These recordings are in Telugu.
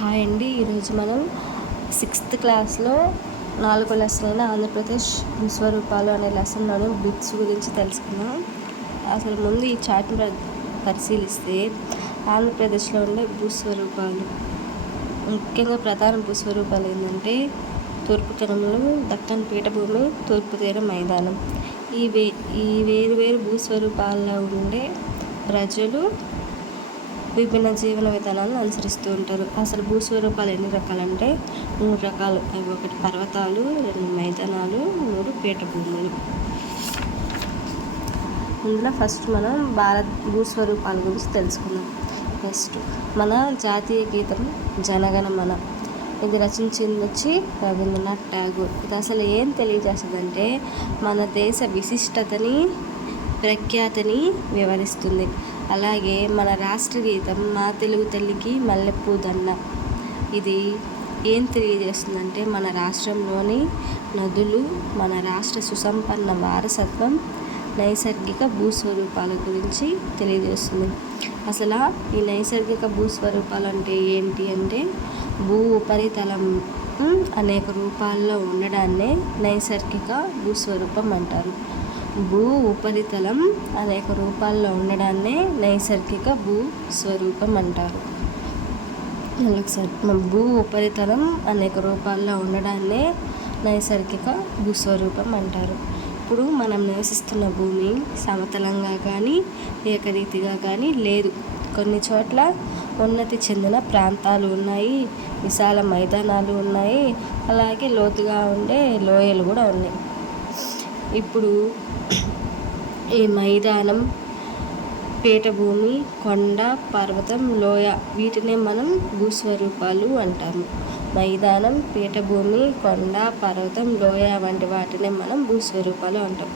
హాయ్ అండి. ఈరోజు మనం 6th క్లాస్లో 4వ లెసన్ అయిన ఆంధ్రప్రదేశ్ భూస్వరూపాలు అనే లెసన్లోని బిట్స్ గురించి తెలుసుకుందాం. అసలు ముందు ఈ చార్ట్ని పరిశీలిస్తే ఆంధ్రప్రదేశ్లో ఉండే భూస్వరూపాలు, ముఖ్యంగా ప్రధాన భూస్వరూపాలు ఏంటంటే తూర్పు కనుమలు, దక్కన్ పీఠభూమి, తూర్పు తీర మైదానం. ఈ వేరు భూస్వరూపాల్లో ఉండే ప్రజలు విభిన్న జీవన విధానాలను అనుసరిస్తూ ఉంటారు. అసలు భూస్వరూపాలు ఎన్ని రకాలంటే 3 రకాలు. అవి 1 పర్వతాలు, 2 మైదానాలు, 3 పీఠభూములు. ఇందులో ఫస్ట్ మనం భారత భూస్వరూపాల గురించి తెలుసుకుందాం. ఫస్ట్ మన జాతీయ గీతం జనగణమన. ఇది రచించింది వచ్చి రవీంద్రనాథ్ ఠాగూర్. ఇది అసలు ఏం తెలియజేస్తుందంటే మన దేశ విశిష్టతని, ప్రఖ్యాతిని వివరిస్తుంది. అలాగే మన రాష్ట్ర గీతం మా తెలుగు తల్లికి మల్లెపూ దండ. ఇది ఏం తెలియజేస్తుందంటే మన రాష్ట్రంలోని నదులు, మన రాష్ట్ర సుసంపన్న వారసత్వం, నైసర్గిక భూస్వరూపాల గురించి తెలియజేస్తుంది. అసలు ఈ నైసర్గిక భూస్వరూపాలు అంటే ఏంటి అంటే భూ ఉపరితలం అనేక రూపాల్లో ఉండడాన్నే నైసర్గిక భూస్వరూపం అంటారు. భూ ఉపరితలం అనేక రూపాల్లో ఉండడాన్నే నైసర్గిక భూస్వరూపం అంటారు. భూ ఉపరితలం అనేక రూపాల్లో ఉండడాన్నే నైసర్గిక భూస్వరూపం అంటారు. ఇప్పుడు మనం నివసిస్తున్న భూమి సమతలంగా కానీ ఏకరీతిగా కానీ లేదు. కొన్ని చోట్ల ఉన్నతి చెందిన ప్రాంతాలు ఉన్నాయి, విశాల మైదానాలు ఉన్నాయి, అలాగే లోతుగా ఉండే లోయలు కూడా ఉన్నాయి. ఇప్పుడు ఈ మైదానం, పీఠభూమి, కొండ, పర్వతం, లోయ వీటినే మనం భూస్వరూపాలు అంటాము. మైదానం, పీఠభూమి, కొండ, పర్వతం, లోయ వంటి వాటినే మనం భూస్వరూపాలు అంటాం.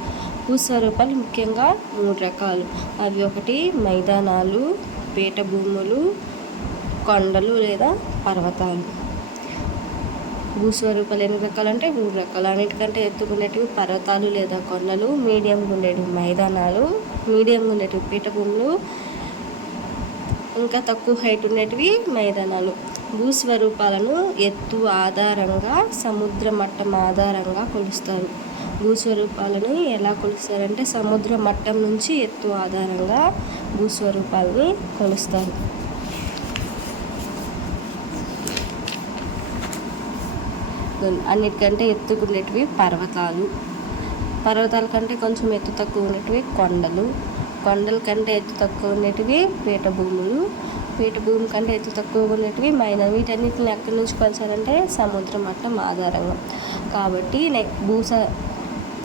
భూస్వరూపాలు ముఖ్యంగా 3 రకాలు. అవి 1 మైదానాలు, పీఠభూములు, కొండలు లేదా పర్వతాలు. భూస్వరూపాలు ఎన్ని రకాలంటే 3 రకాలు. అన్నిటికంటే ఎత్తుకునేటివి పర్వతాలు లేదా కొండలు, మీడియంగా ఉండేటివి మైదానాలు, మీడియంగా ఉండేటివి పీఠభూములు, ఇంకా తక్కువ హైట్ ఉండేటివి మైదానాలు. భూస్వరూపాలను ఎత్తు ఆధారంగా, సముద్ర మట్టం ఆధారంగా కొలుస్తారు. భూస్వరూపాలను ఎలా కొలుస్తారంటే సముద్ర మట్టం నుంచి ఎత్తు ఆధారంగా భూస్వరూపాలని కొలుస్తారు. అన్నిటికంటే ఎత్తుకునేటివి పర్వతాలు, పర్వతాల కంటే కొంచెం ఎత్తు తక్కువ ఉండేటివి కొండలు, కొండల కంటే ఎత్తు తక్కువ ఉండేటివి పీఠభూములు, పీఠభూమి కంటే ఎత్తు తక్కువ ఉండేటివి మైదానం. వీటన్నిటిని ఎక్కడి నుంచి కొలిచారంటే సముద్ర మట్టం ఆధారంగా. కాబట్టి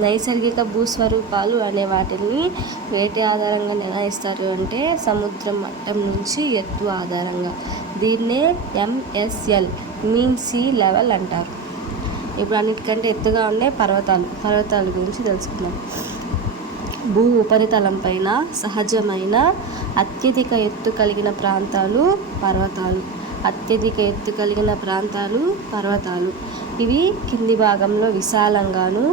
నైసర్గిక భూస్వరూపాలు అనే వాటిని వేటి ఆధారంగా నిర్ణయిస్తారు అంటే సముద్ర మట్టం నుంచి ఎత్తు ఆధారంగా. దీన్నే MSL మీన్ సీ లెవెల్ అంటారు. ఇప్పుడు అన్నిటికంటే ఎత్తుగా ఉండే పర్వతాల గురించి తెలుసుకుందాం. భూ ఉపరితలం పైన సహజమైన అత్యధిక ఎత్తు కలిగిన ప్రాంతాలు పర్వతాలు. అత్యధిక ఎత్తు కలిగిన ప్రాంతాలు పర్వతాలు. ఇవి కింది భాగంలో విశాలంగాను,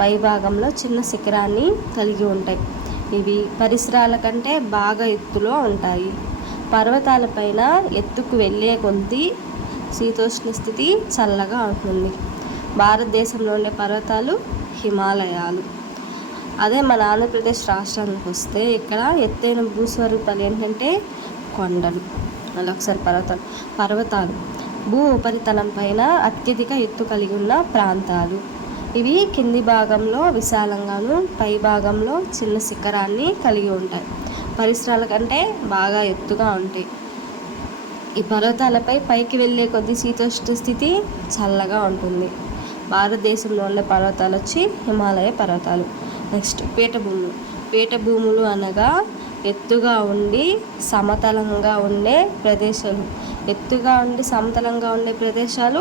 పై భాగంలో చిన్న శిఖరాన్ని కలిగి ఉంటాయి. ఇవి పరిసరాల కంటే బాగా ఎత్తులో ఉంటాయి. పర్వతాలపైన ఎత్తుకు వెళ్ళే కొద్దీ శీతోష్ణ స్థితి చల్లగా ఉంటుంది. భారతదేశంలో ఉండే పర్వతాలు హిమాలయాలు. అదే మన ఆంధ్రప్రదేశ్ రాష్ట్రానికి వస్తే ఇక్కడ ఎత్తైన భూస్వరూపాలు ఏంటంటే కొండలు. మళ్ళీ ఒకసారి పర్వతాలు భూ ఉపరితలం పైన అత్యధిక ఎత్తు కలిగి ఉన్న ప్రాంతాలు. ఇవి కింది భాగంలో విశాలంగాను, పై భాగంలో చిన్న శిఖరాన్ని కలిగి ఉంటాయి. పరిసరాల కంటే బాగా ఎత్తుగా ఉంటాయి. ఈ పర్వతాలపై పైకి వెళ్ళే కొద్ది శీతోష్ణ స్థితి చల్లగా ఉంటుంది. భారతదేశంలో ఉండే పర్వతాలు వచ్చి హిమాలయ పర్వతాలు. నెక్స్ట్ పీఠభూములు అనగా ఎత్తుగా ఉండి సమతలంగా ఉండే ప్రదేశాలు. ఎత్తుగా ఉండి సమతలంగా ఉండే ప్రదేశాలు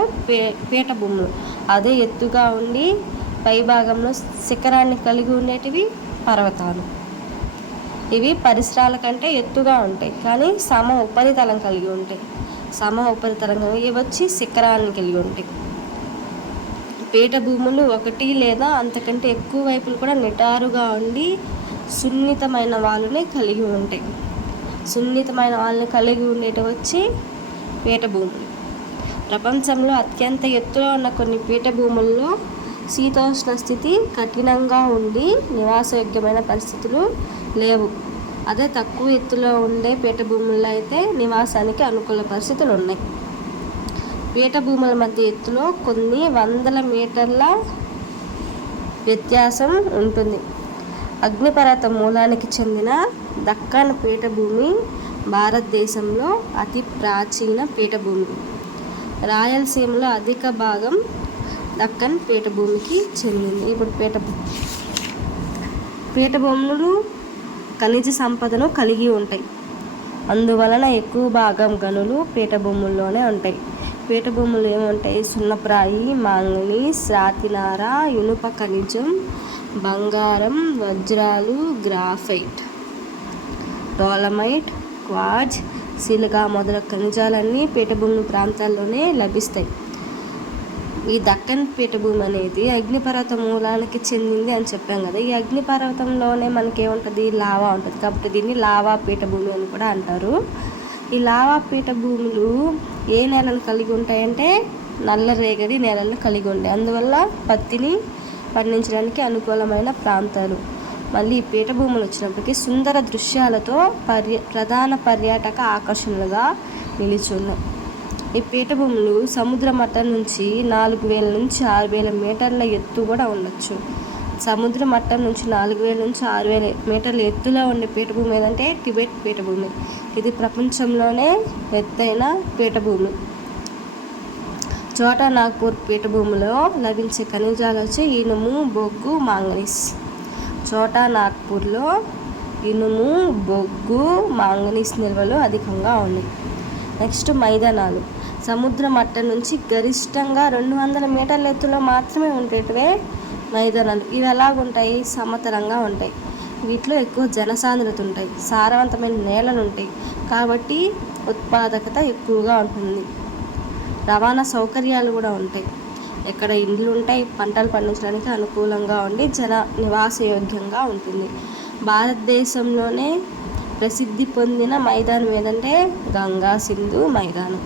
పీఠభూములు. అదే ఎత్తుగా ఉండి పై భాగంలో శిఖరాన్ని కలిగి ఉండేటివి పర్వతాలు. ఇవి పరిసరాల కంటే ఎత్తుగా ఉంటాయి కానీ సమ ఉపరితలం కలిగి ఉంటాయి. సమ ఉపరితలం ఇవి వచ్చి శిఖరాన్ని కలిగి ఉంటాయి. పీఠభూములు 1 లేదా అంతకంటే ఎక్కువ వైపులు కూడా నిటారుగా ఉండి సున్నితమైన వాళ్ళని కలిగి ఉంటాయి. సున్నితమైన వాళ్ళని కలిగి ఉండేటి వచ్చి పీఠభూములు. ప్రపంచంలో అత్యంత ఎత్తులో ఉన్న కొన్ని పీఠభూముల్లో శీతోష్ణ స్థితి కఠినంగా ఉండి నివాసయోగ్యమైన పరిస్థితులు లేవు. అదే తక్కువ ఎత్తులో ఉండే పీఠభూముల్లో అయితే నివాసానికి అనుకూల పరిస్థితులు ఉన్నాయి. పీఠభూముల మధ్య ఎత్తులో కొన్ని వందల మీటర్ల వ్యత్యాసం ఉంటుంది. అగ్నిపర్వత మూలానికి చెందిన దక్కన్ పీఠభూమి భారతదేశంలో అతి ప్రాచీన పీఠభూమి. రాయలసీమలో అధిక భాగం దక్కన్ పీఠభూమికి చెందింది. ఇప్పుడు పీఠభూములు ఖనిజ సంపదను కలిగి ఉంటాయి. అందువలన ఎక్కువ భాగం గనులు పీఠభూముల్లోనే ఉంటాయి. పీఠభూములు ఏముంటాయి? సున్నప్రాయి, మాంగనీస్, రాతినార, ఇనుప ఖనిజం, బంగారం, వజ్రాలు, గ్రాఫైట్, డోలమైట్, క్వార్ట్జ్, సిలికా మొదలగు ఖనిజాలన్నీ పీఠభూమి ప్రాంతాల్లోనే లభిస్తాయి. ఈ దక్కన్ పీఠభూమి అనేది అగ్నిపర్వత మూలానికి చెందింది అని చెప్పాం కదా. ఈ అగ్నిపర్వతంలోనే మనకేముంటుంది? లావా ఉంటుంది. కాబట్టి దీన్ని లావా పీఠభూమి అని కూడా అంటారు. ఈ లావా పీఠభూములు ఏ నేలను కలిగి ఉంటాయంటే నల్లరేగడి నేలలను కలిగి ఉంటాయి. అందువల్ల పత్తిని పండించడానికి అనుకూలమైన ప్రాంతాలు. మళ్ళీ ఈ పీఠభూములు వచ్చినప్పటికీ సుందర దృశ్యాలతో ప్రధాన పర్యాటక ఆకర్షణలుగా నిలిచున్నాయి. ఈ పీఠభూములు సముద్ర మట్టం నుంచి 4000 నుంచి 6000 మీటర్ల ఎత్తు కూడా ఉండొచ్చు. సముద్ర మట్టం నుంచి 4000 నుంచి 6000 మీటర్ల ఎత్తులో ఉండే పీఠభూమి ఏదంటే టిబెట్ పీఠభూమి. ఇది ప్రపంచంలోనే ఎత్తైన పీఠభూమి. చోటా నాగ్పూర్ పీఠభూమిలో లభించే ఖనిజాలు వచ్చి ఇనుము, బొగ్గు, మాంగనీస్. చోటా నాగ్పూర్లో ఇనుము, బొగ్గు, మాంగనీస్ నిల్వలు అధికంగా ఉన్నాయి. నెక్స్ట్ మైదానాలు. సముద్ర మట్టం నుంచి గరిష్టంగా 200 మీటర్ల ఎత్తులో మాత్రమే ఉండేటివే మైదానాలు. ఇవి ఎలాగుంటాయి? సమతలంగా ఉంటాయి. వీటిలో ఎక్కువ జనసాంద్రత ఉంటాయి. సారవంతమైన నేలలు ఉంటాయి కాబట్టి ఉత్పాదకత ఎక్కువగా ఉంటుంది. రవాణా సౌకర్యాలు కూడా ఉంటాయి. ఎక్కడ ఇండ్లు ఉంటాయి. పంటలు పండించడానికి అనుకూలంగా ఉండి నివాసయోగ్యంగా ఉంటుంది. భారతదేశంలోనే ప్రసిద్ధి పొందిన మైదానం ఏదంటే గంగా సింధు మైదానం.